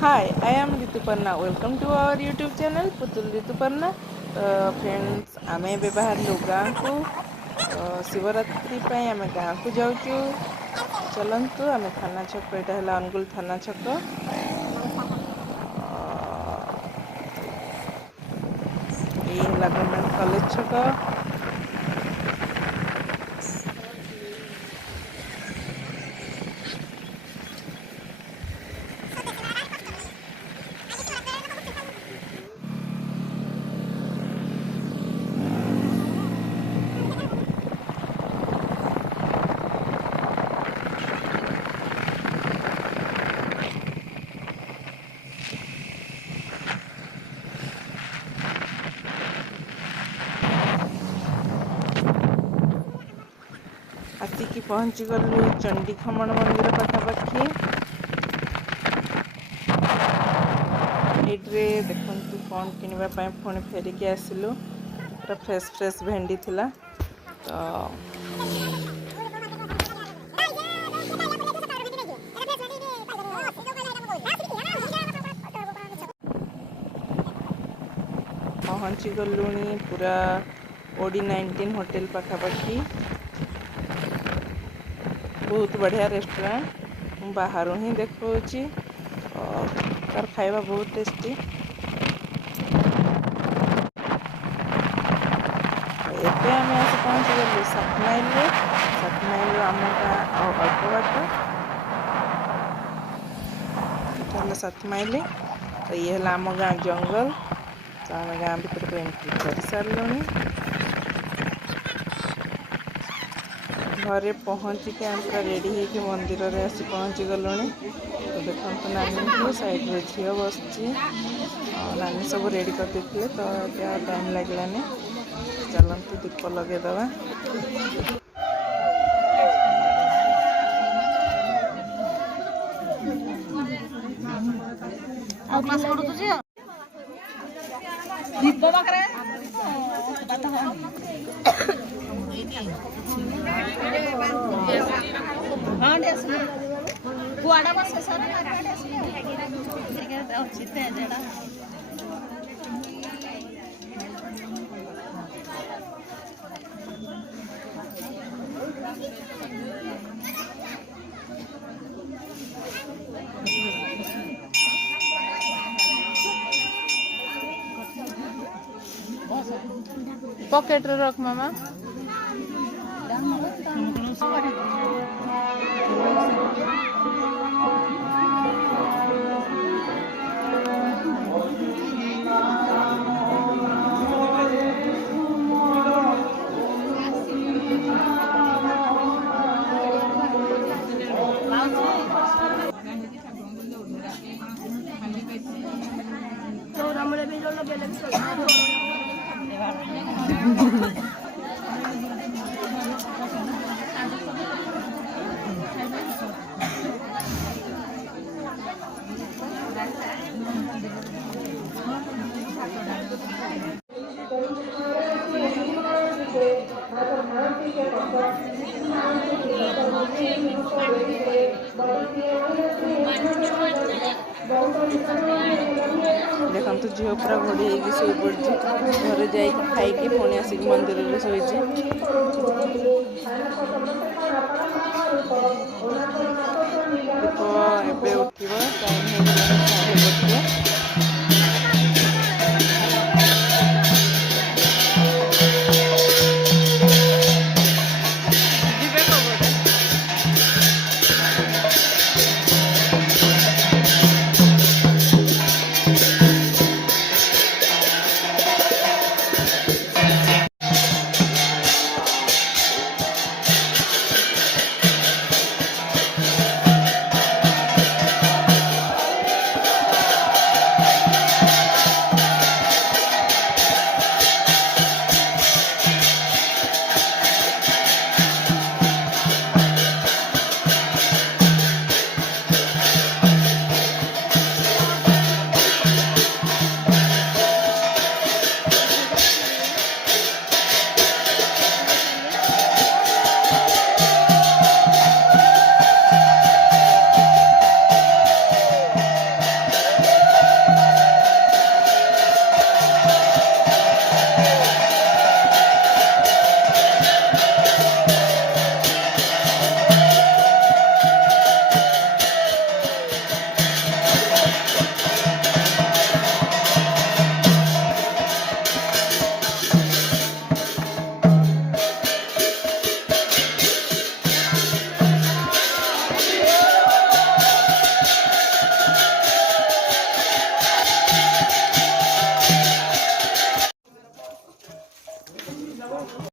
Hi, I am Rituparna. Welcome to our YouTube channel Putul Rituparna. Friends आमे ଏବେ ବାହାରିଲୁ ଗାଁକୁ ଶିବରାତ୍ରି ପାଇଁ ଆମେ ଗାଁକୁ ଯାଉଛୁ। ଚଲନ୍ତୁ ଆମେ ଥାନା ଛକ, ଏଇଟା ହେଲା ଅନୁଗୁଳ ଥାନା ଛକ। ଏଇ ହେଲା ଗଭର୍ଣ୍ଣମେଣ୍ଟ କଲେଜ ଛକ। ଆସିକି ପହଞ୍ଚିଗଲୁ ଚଣ୍ଡୀଖମଣ ମନ୍ଦିର ପାଖାପାଖି। ଏଇଠିରେ ଦେଖନ୍ତୁ କ'ଣ କିଣିବା ପାଇଁ ପୁଣି ଫେରିକି ଆସିଲୁ। ପୁରା ଫ୍ରେଶ୍ ଭେଣ୍ଡି ଥିଲା ତ ପହଞ୍ଚି ଗଲୁଣି ପୁରା OD19 ହୋଟେଲ ପାଖାପାଖି। ବହୁତ ବଢ଼ିଆ ରେଷ୍ଟୁରାଣ୍ଟ, ମୁଁ ବାହାରୁ ହିଁ ଦେଖାଉଛି। ତାର ଖାଇବା ବହୁତ ଟେଷ୍ଟି। ଏବେ ଆମେ ଆସି ପହଞ୍ଚିଗଲୁ 7 ମାଇଲରେ। 7 ମାଇଲରୁ ଆମ ଗାଁ ଆଉ ଅଳ୍ପ ବାଟ। ଏଇଟା ହେଲା 7 ମାଇଲ। ତ ଇଏ ହେଲା ଆମ ଗାଁ ଜଙ୍ଗଲ। ତ ଆମେ ଗାଁ ଭିତରକୁ ଏଣ୍ଟ୍ରି କରିସାରିଲୁଣି। ଘରେ ପହଞ୍ଚିକି ଆମେ ପୁରା ରେଡ଼ି ହେଇକି ମନ୍ଦିରରେ ଆସି ପହଞ୍ଚି ଗଲୁଣି। ତ ଦେଖନ୍ତୁ ନାନୀଙ୍କୁ, ସାଇଡ଼ରେ ଝିଅ ବସିଛି। ନାନୀ ସବୁ ରେଡ଼ି କରିଦେଇଥିଲେ, ତ ଏବେ ଆଉ ଟାଇମ୍ ଲାଗିଲାନି। ଚାଲନ୍ତୁ ଦୀପ ଲଗେଇଦେବା। ଦୀପ ପାଖରେ କୁଆଡେ ବସେ ପକେଟରେ ରଖ ମାମା। ଦେଖନ୍ତୁ ଝିଅ ପୁରା ଘୋଡ଼ି ହେଇକି ଶୋଇପଡ଼ିଛି। ଘରେ ଯାଇକି ଖାଇକି ପୁଣି ଆସିକି ମନ୍ଦିରରେ ଶୋଇଛି। ଦୀପ ଏବେ ଉଠିବ, ଟାଇମ୍